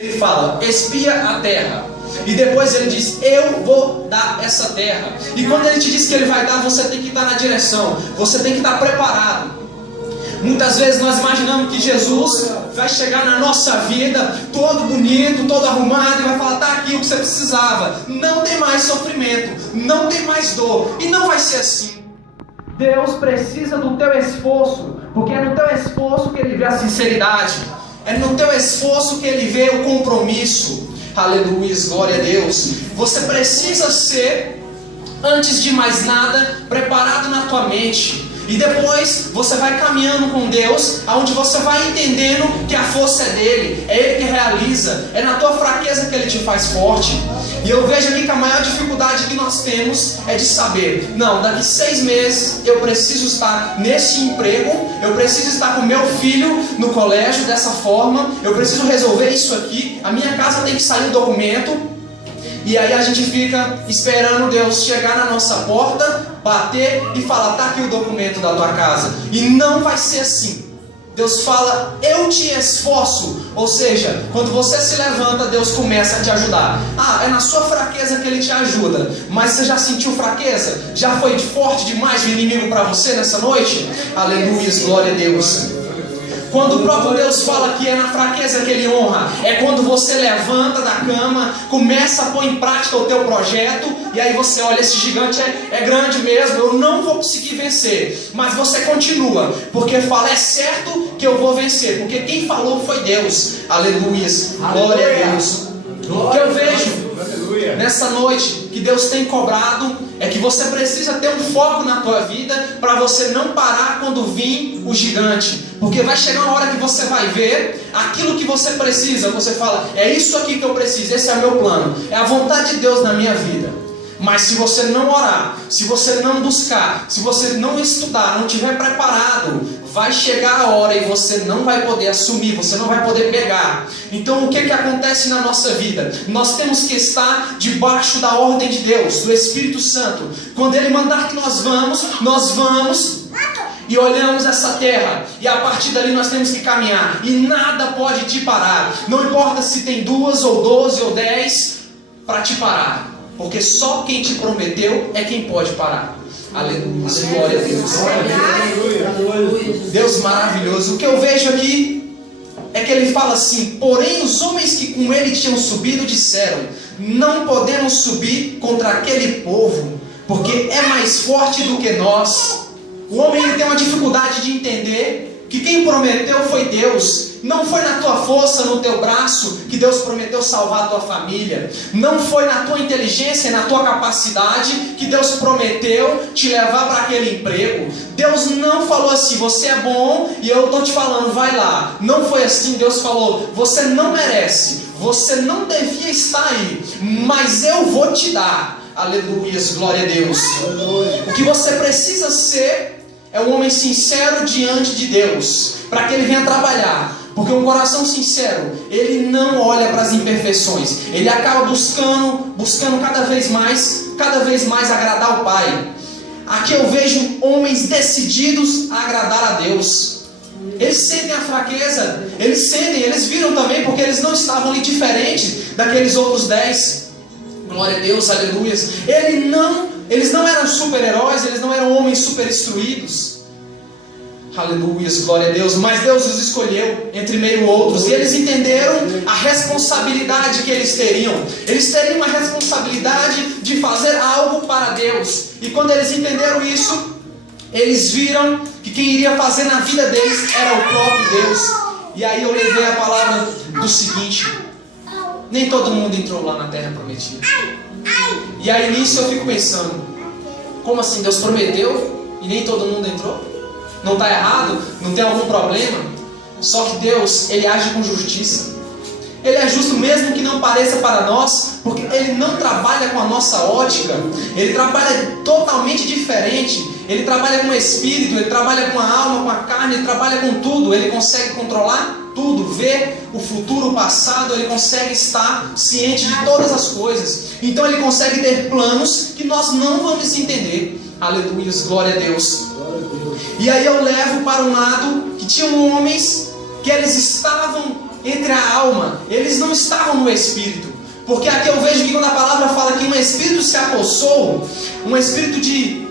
Ele fala, espia a terra. E depois ele diz, eu vou dar essa terra. E quando ele te diz que ele vai dar, você tem que estar na direção. Você tem que estar preparado. Muitas vezes nós imaginamos que Jesus vai chegar na nossa vida todo bonito, todo arrumado, e vai falar, tá aqui o que você precisava. Não tem mais sofrimento, não tem mais dor. E não vai ser assim. Deus precisa do teu esforço, porque é no teu esforço que Ele vê a sinceridade. É no teu esforço que Ele vê o compromisso. Aleluia, glória a Deus. Você precisa ser, antes de mais nada, preparado na tua mente. E depois você vai caminhando com Deus, aonde você vai entendendo que a força é dele, é Ele que realiza, é na tua fraqueza que Ele te faz forte. E eu vejo aqui que a maior dificuldade que nós temos é de saber, não, daqui 6 meses eu preciso estar nesse emprego, eu preciso estar com meu filho no colégio dessa forma, eu preciso resolver isso aqui, a minha casa tem que sair um documento. E aí a gente fica esperando Deus chegar na nossa porta, bater e falar, tá aqui o documento da tua casa. E não vai ser assim. Deus fala, eu te esforço. Ou seja, quando você se levanta, Deus começa a te ajudar. Ah, é na sua fraqueza que Ele te ajuda. Mas você já sentiu fraqueza? Já foi forte demais o inimigo para você nessa noite? Aleluia, glória a Deus. Quando o próprio Deus fala que é na fraqueza que Ele honra, é quando você levanta da cama, começa a pôr em prática o teu projeto, e aí você olha, esse gigante é grande mesmo, eu não vou conseguir vencer. Mas você continua, porque fala, é certo que eu vou vencer, porque quem falou foi Deus. Aleluia, glória a Deus. O que eu vejo nessa noite que Deus tem cobrado é que você precisa ter um foco na tua vida para você não parar quando vir o gigante, porque vai chegar uma hora que você vai ver aquilo que você precisa. Você fala, é isso aqui que eu preciso, esse é o meu plano, é a vontade de Deus na minha vida. Mas se você não orar, se você não buscar, se você não estudar, não estiver preparado, vai chegar a hora e você não vai poder assumir, você não vai poder pegar. Então o que acontece na nossa vida? Nós temos que estar debaixo da ordem de Deus, do Espírito Santo. Quando Ele mandar que nós vamos e olhamos essa terra, e a partir dali nós temos que caminhar, e nada pode te parar. Não importa se tem 2 ou 12 ou 10 para te parar, porque só quem te prometeu é quem pode parar. Aleluia, glória a Deus. Deus maravilhoso. O que eu vejo aqui é que Ele fala assim, porém os homens que com Ele tinham subido disseram, não podemos subir contra aquele povo, porque é mais forte do que nós. O homem ele tem uma dificuldade de entender que quem prometeu foi Deus. Não foi na tua força, no teu braço que Deus prometeu salvar a tua família. Não foi na tua inteligência, na tua capacidade que Deus prometeu te levar para aquele emprego. Deus não falou assim, você é bom e eu estou te falando, vai lá. Não foi assim. Deus falou, você não merece, você não devia estar aí, mas eu vou te dar. Aleluia, glória a Deus. O que você precisa ser é um homem sincero diante de Deus, para que Ele venha trabalhar. Porque um coração sincero, ele não olha para as imperfeições. Ele acaba buscando cada vez mais agradar o Pai. Aqui eu vejo homens decididos a agradar a Deus. Eles sentem a fraqueza, eles viram também, porque eles não estavam ali diferentes daqueles outros 10. Glória a Deus, aleluia. Eles não eram super-heróis, eles não eram homens super instruídos. Aleluia, glória a Deus. Mas Deus os escolheu entre meio outros, e eles entenderam a responsabilidade que eles teriam. Eles teriam a responsabilidade de fazer algo para Deus. E quando eles entenderam isso, eles viram que quem iria fazer na vida deles era o próprio Deus. E aí eu levei a palavra do seguinte: nem todo mundo entrou lá na terra prometida. E aí nisso eu fico pensando, como assim? Deus prometeu e nem todo mundo entrou? Não está errado? Não tem algum problema? Só que Deus, Ele age com justiça. Ele é justo mesmo que não pareça para nós, porque Ele não trabalha com a nossa ótica. Ele trabalha totalmente diferente. Ele trabalha com o espírito, Ele trabalha com a alma, com a carne, Ele trabalha com tudo. Ele consegue controlar tudo, ver o futuro, o passado. Ele consegue estar ciente de todas as coisas. Então Ele consegue ter planos que nós não vamos entender. Aleluia, glória a Deus. E aí eu levo para um lado que tinham homens que eles estavam entre a alma, eles não estavam no espírito. Porque aqui eu vejo que quando a palavra fala que um espírito se apossou, um espírito de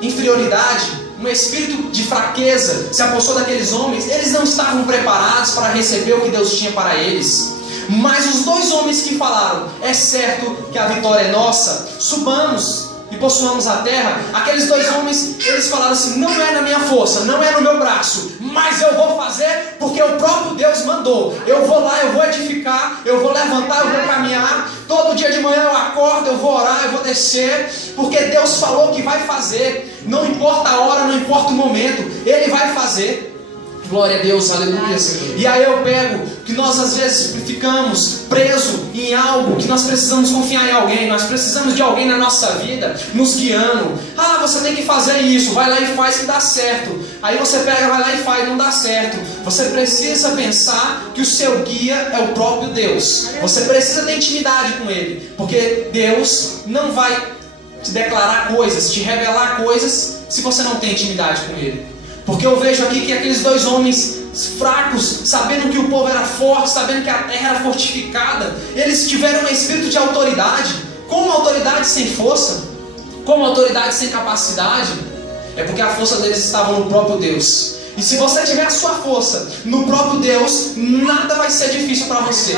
inferioridade, um espírito de fraqueza se apossou daqueles homens, eles não estavam preparados para receber o que Deus tinha para eles. Mas os dois homens que falaram, é certo que a vitória é nossa, subamos e possuamos a terra. Aqueles dois homens, eles falaram assim, não é na minha força, não é no meu braço, mas eu vou fazer porque o próprio Deus mandou. Eu vou lá, eu vou edificar, eu vou levantar, eu vou caminhar. Todo dia de manhã eu acordo, eu vou orar, eu vou descer, porque Deus falou que vai fazer. Não importa a hora, não importa o momento, Ele vai fazer. Glória a Deus, aleluia. E aí eu pego que nós às vezes ficamos presos em algo, que nós precisamos confiar em alguém, nós precisamos de alguém na nossa vida nos guiando. Ah, você tem que fazer isso, vai lá e faz que dá certo. Aí você pega, vai lá e faz, não dá certo. Você precisa pensar que o seu guia é o próprio Deus. Você precisa ter intimidade com Ele, porque Deus não vai te declarar coisas, te revelar coisas, se você não tem intimidade com Ele. Porque eu vejo aqui que aqueles dois homens fracos, sabendo que o povo era forte, sabendo que a terra era fortificada, eles tiveram um espírito de autoridade. Como autoridade sem força? Como autoridade sem capacidade? É porque a força deles estava no próprio Deus. E se você tiver a sua força no próprio Deus, nada vai ser difícil para você.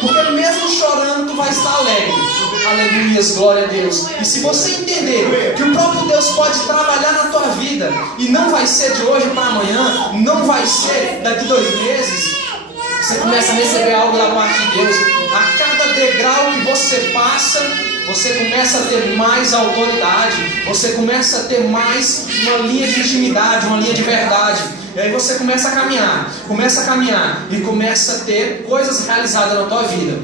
Porque mesmo chorando, tu vai estar alegre. Aleluias, glória a Deus. E se você entender que o próprio Deus pode trabalhar na tua vida, e não vai ser de hoje para amanhã, não vai ser daqui 2 meses, você começa a receber algo da parte de Deus. A cada degrau que você passa, você começa a ter mais autoridade, você começa a ter mais uma linha de intimidade, uma linha de verdade. E aí você começa a caminhar e começa a ter coisas realizadas na tua vida.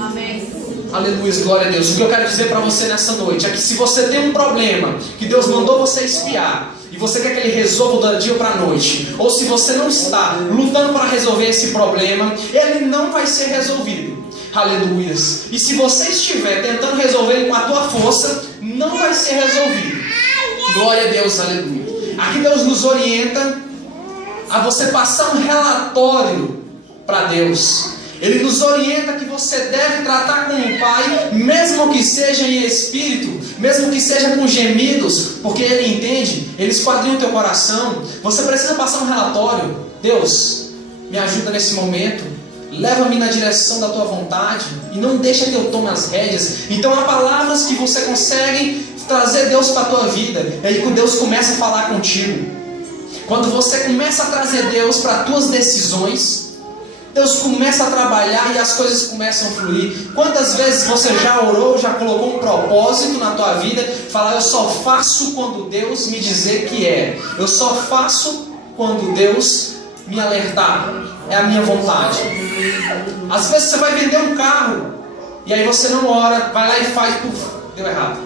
Amém. Aleluia, glória a Deus. O que eu quero dizer para você nessa noite é que se você tem um problema que Deus mandou você espiar, e você quer que Ele resolva do dia para a noite, ou se você não está lutando para resolver esse problema, ele não vai ser resolvido. Aleluia. E se você estiver tentando resolver ele com a tua força, não vai ser resolvido. Glória a Deus, aleluia. Aqui Deus nos orienta a você passar um relatório para Deus. Ele nos orienta que você deve tratar com o Pai, mesmo que seja em espírito, mesmo que seja com gemidos, porque Ele entende, Ele esquadrinha o teu coração. Você precisa passar um relatório. Deus, me ajuda nesse momento, leva-me na direção da tua vontade e não deixa que eu tome as rédeas. Então há palavras que você consegue trazer Deus para a tua vida, é aí que Deus começa a falar contigo. Quando você começa a trazer Deus para as tuas decisões, Deus começa a trabalhar e as coisas começam a fluir. Quantas vezes você já orou, já colocou um propósito na tua vida, falar, eu só faço quando Deus me dizer que é, eu só faço quando Deus me alertar, é a minha vontade. Às vezes você vai vender um carro e aí você não ora, vai lá e faz, deu errado,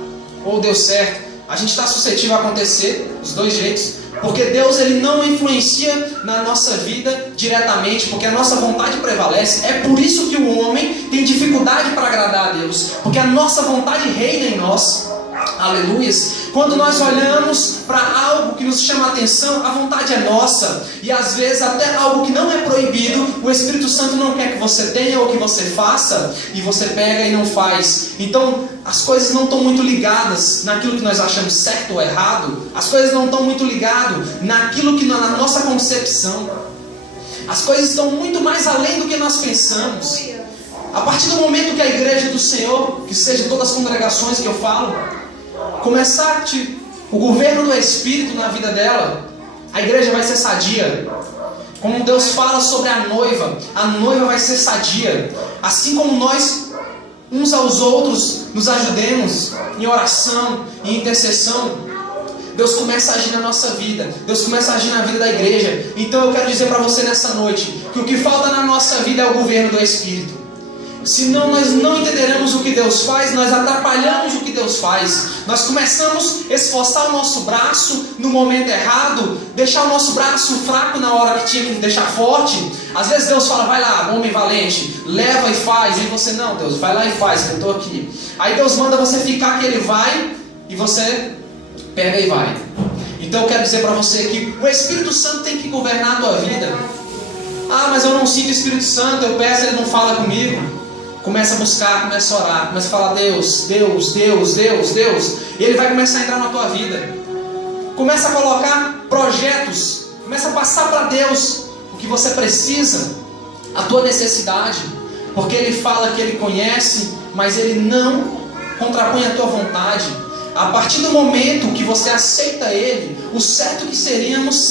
ou deu certo. A gente está suscetível a acontecer os dois jeitos. Porque Deus ele não influencia na nossa vida diretamente, porque a nossa vontade prevalece. É por isso que o homem tem dificuldade para agradar a Deus, porque a nossa vontade reina em nós. Aleluias. Quando nós olhamos para algo que nos chama a atenção, a vontade é nossa. E às vezes até algo que não é proibido, o Espírito Santo não quer que você tenha ou que você faça, e você pega e não faz. Então as coisas não estão muito ligadas naquilo que nós achamos certo ou errado. As coisas não estão muito ligadas naquilo que na nossa concepção. As coisas estão muito mais além do que nós pensamos. A partir do momento que a igreja do Senhor, que seja todas as congregações que eu falo, começar o governo do Espírito na vida dela, a igreja vai ser sadia. Como Deus fala sobre a noiva vai ser sadia. Assim como nós, uns aos outros, nos ajudemos em oração, em intercessão, Deus começa a agir na nossa vida. Deus começa a agir na vida da igreja. Então eu quero dizer para você nessa noite, que o que falta na nossa vida é o governo do Espírito. Senão nós não entenderemos o que Deus faz, nós atrapalhamos o que Deus faz. Nós começamos a esforçar o nosso braço no momento errado, deixar o nosso braço fraco na hora que tinha que deixar forte. Às vezes Deus fala, vai lá, homem valente, leva e faz. E você, não Deus, vai lá e faz, eu estou aqui. Aí Deus manda você ficar que Ele vai, e você pega e vai. Então eu quero dizer para você que o Espírito Santo tem que governar a tua vida. Ah, mas eu não sinto o Espírito Santo, eu peço, ele não fala comigo. Começa a buscar, começa a orar, começa a falar Deus, Deus, Deus, Deus, Deus. E ele vai começar a entrar na tua vida. Começa a colocar projetos, começa a passar para Deus o que você precisa, a tua necessidade. Porque ele fala que ele conhece, mas ele não contrapõe a tua vontade. A partir do momento que você aceita ele, o certo que seríamos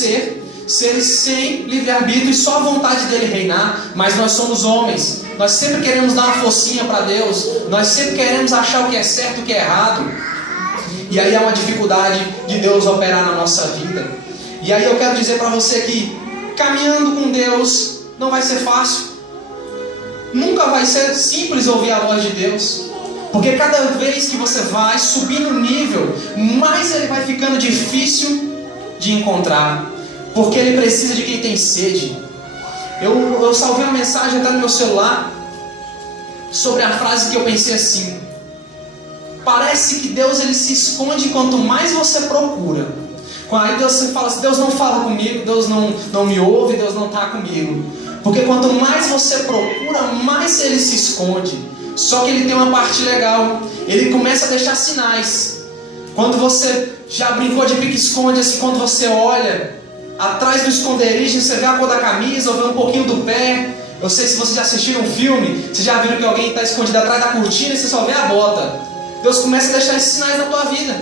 seres sem livre-arbítrio e só a vontade dele reinar. Mas nós somos homens, nós sempre queremos dar uma forcinha para Deus, nós sempre queremos achar o que é certo e o que é errado. E aí há uma dificuldade de Deus operar na nossa vida. E aí eu quero dizer para você que caminhando com Deus não vai ser fácil. Nunca vai ser simples ouvir a voz de Deus. Porque cada vez que você vai subindo o nível, mais ele vai ficando difícil de encontrar. Porque ele precisa de quem tem sede. Eu salvei uma mensagem até no meu celular sobre a frase que eu pensei assim: parece que Deus ele se esconde quanto mais você procura. Aí Deus você fala assim: Deus não fala comigo, Deus não me ouve, Deus não está comigo. Porque quanto mais você procura, mais ele se esconde. Só que ele tem uma parte legal. Ele começa a deixar sinais. Quando você já brincou de pique-esconde, assim, quando você olha atrás do esconderijo, você vê a cor da camisa, ou vê um pouquinho do pé. Eu sei se vocês já assistiram um filme, vocês já viram que alguém está escondido atrás da cortina e você só vê a bota. Deus começa a deixar esses sinais na tua vida.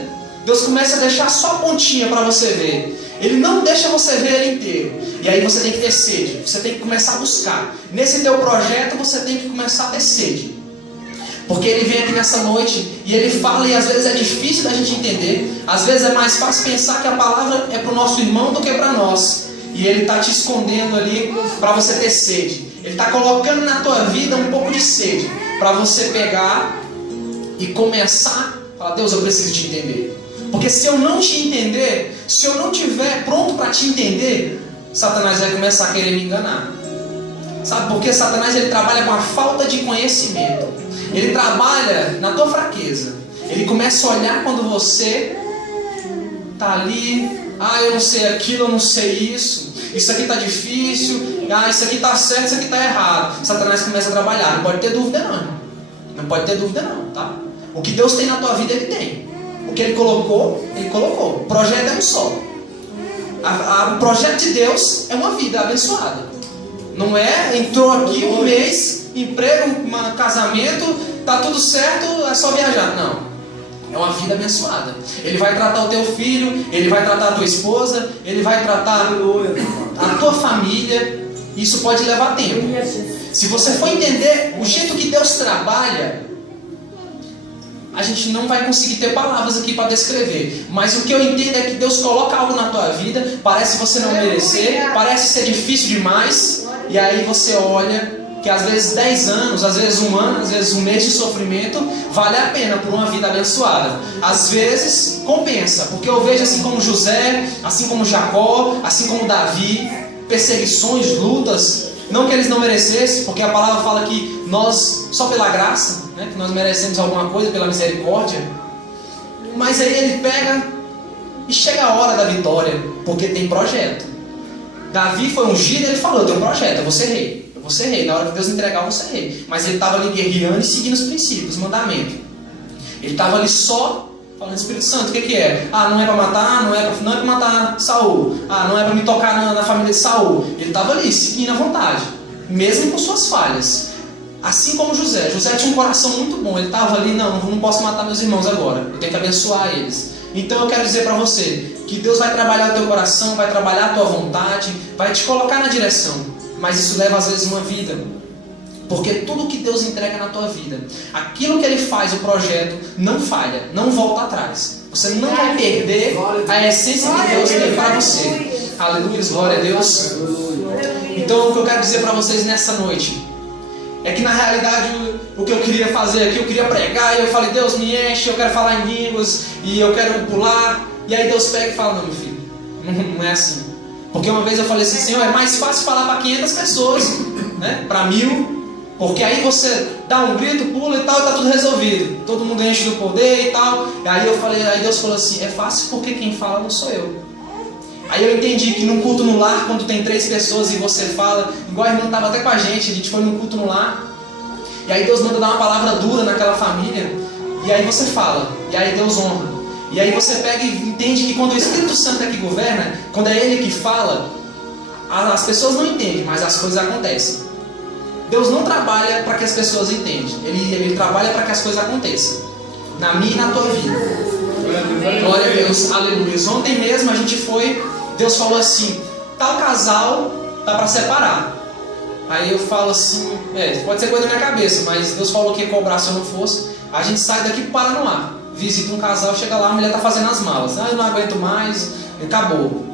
Deus começa a deixar só a pontinha para você ver. Ele não deixa você ver ele inteiro. E aí você tem que ter sede. Você tem que começar a buscar. Nesse teu projeto você tem que começar a ter sede. Porque ele vem aqui nessa noite e ele fala, e às vezes é difícil da gente entender. Às vezes é mais fácil pensar que a palavra é para o nosso irmão do que para nós. E ele está te escondendo ali para você ter sede. Ele está colocando na tua vida um pouco de sede para você pegar e começar a falar: Deus, eu preciso te entender. Porque se eu não te entender, se eu não estiver pronto para te entender, Satanás vai começar a querer me enganar. Sabe por quê? Satanás ele trabalha com a falta de conhecimento. Ele trabalha na tua fraqueza. Ele começa a olhar quando você está ali: ah, eu não sei aquilo, eu não sei isso. Isso aqui está difícil. Ah, isso aqui está certo, isso aqui está errado. Satanás começa a trabalhar. Não pode ter dúvida não. Não pode ter dúvida não, tá? O que Deus tem na tua vida, Ele tem. O que Ele colocou, Ele colocou. O projeto é um só. O projeto de Deus é uma vida abençoada. Não é, entrou aqui um mês, emprego, casamento, tá tudo certo, é só viajar. Não. É uma vida abençoada. Ele vai tratar o teu filho, Ele vai tratar a tua esposa, Ele vai tratar a tua família. Isso pode levar tempo. Se você for entender o jeito que Deus trabalha, a gente não vai conseguir ter palavras aqui para descrever. Mas o que eu entendo é que Deus coloca algo na tua vida, parece você não merecer, parece ser difícil demais, e aí você olha que às vezes 10 anos, às vezes um ano, às vezes um mês de sofrimento vale a pena por uma vida abençoada. Às vezes compensa, porque eu vejo assim como José, assim como Jacó, assim como Davi, perseguições, lutas, não que eles não merecessem, porque a palavra fala que nós, só pela graça, né, que nós merecemos alguma coisa pela misericórdia. Mas aí ele pega e chega a hora da vitória, porque tem projeto. Davi foi ungido, ele falou: eu tenho um projeto, eu vou ser rei. Eu vou ser rei, na hora que Deus entregar eu vou ser rei. Mas ele estava ali guerreando e seguindo os princípios, os mandamentos. Ele estava ali só falando: Espírito Santo, o que é? Ah, não é para matar, não é para matar Saul. Ah, não é para me tocar na família de Saul. Ele estava ali, seguindo a vontade, mesmo com suas falhas. Assim como José. José tinha um coração muito bom. Ele estava ali: não posso matar meus irmãos agora. Eu tenho que abençoar eles. Então eu quero dizer para você que Deus vai trabalhar o teu coração, vai trabalhar a tua vontade, vai te colocar na direção. Mas isso leva às vezes uma vida. Porque tudo que Deus entrega na tua vida, aquilo que Ele faz, o projeto, não falha, não volta atrás. Você não vai perder a essência que Deus tem para você. Aleluia, glória a Deus. Então o que eu quero dizer para vocês nessa noite é que na realidade o que eu queria fazer aqui, eu queria pregar, e eu falei: Deus me enche, eu quero falar em línguas, e eu quero pular. E aí Deus pega e fala: não, meu filho, não é assim. Porque uma vez eu falei assim: Senhor, é mais fácil falar para 500 pessoas, né, para 1000, porque aí você dá um grito, pula e tal, e está tudo resolvido. Todo mundo enche do poder e tal. E aí Deus falou assim: é fácil porque quem fala não sou eu. Aí eu entendi que num culto no lar, quando tem 3 pessoas e você fala, igual a irmã estava até com a gente foi num culto no lar, e aí Deus manda dar uma palavra dura naquela família, e aí você fala, e aí Deus honra. E aí você pega e entende que quando o Espírito Santo é que governa, quando é Ele que fala, as pessoas não entendem, mas as coisas acontecem. Deus não trabalha para que as pessoas entendam, Ele trabalha para que as coisas aconteçam. Na minha e na tua vida. Glória a Deus, aleluia. Ontem mesmo a gente foi, Deus falou assim, tal casal tá para separar. Aí eu falo assim, pode ser coisa da minha cabeça, mas Deus falou que ia cobrar se eu não fosse. A gente sai daqui para Paranoá, visita um casal, chega lá, a mulher tá fazendo as malas. Eu não aguento mais, acabou.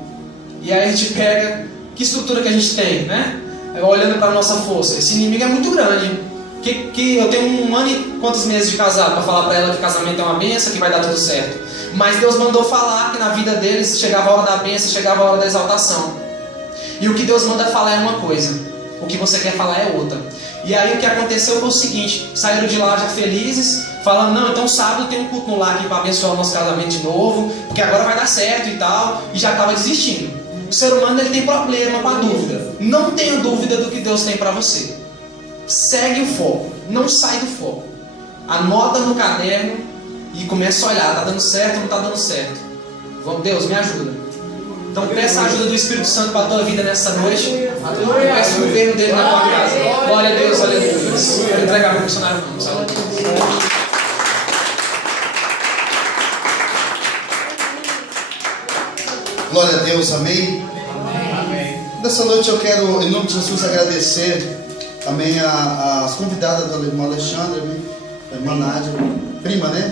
E aí a gente pega, que estrutura que a gente tem, né? Olhando para a nossa força. Esse inimigo é muito grande. Que eu tenho 1 ano e quantos meses de casado para falar para ela que casamento é uma bênção, que vai dar tudo certo. Mas Deus mandou falar que na vida deles chegava a hora da bênção, chegava a hora da exaltação. E o que Deus manda falar é uma coisa, o que você quer falar é outra. E aí o que aconteceu foi o seguinte, saíram de lá já felizes, falando, não, então sábado tem um culto no lar aqui para abençoar o nosso casamento de novo, porque agora vai dar certo e tal, e já estava desistindo. O ser humano ele tem problema com a dúvida. Não tenha dúvida do que Deus tem para você. Segue o foco, não sai do foco. Anota no caderno e começa a olhar, está dando certo ou não está dando certo. Vamos, Deus, me ajuda. Então peça a ajuda do Espírito Santo para a tua vida nessa noite. E peça o governo dele na tua casa. Glória a Deus, aleluia. Vou entregar para o missionário. Glória a Deus, amém? Amém. Nessa noite eu quero, em nome de Jesus, agradecer também as convidadas da irmã Alexandra, da irmã Nádia, prima, né?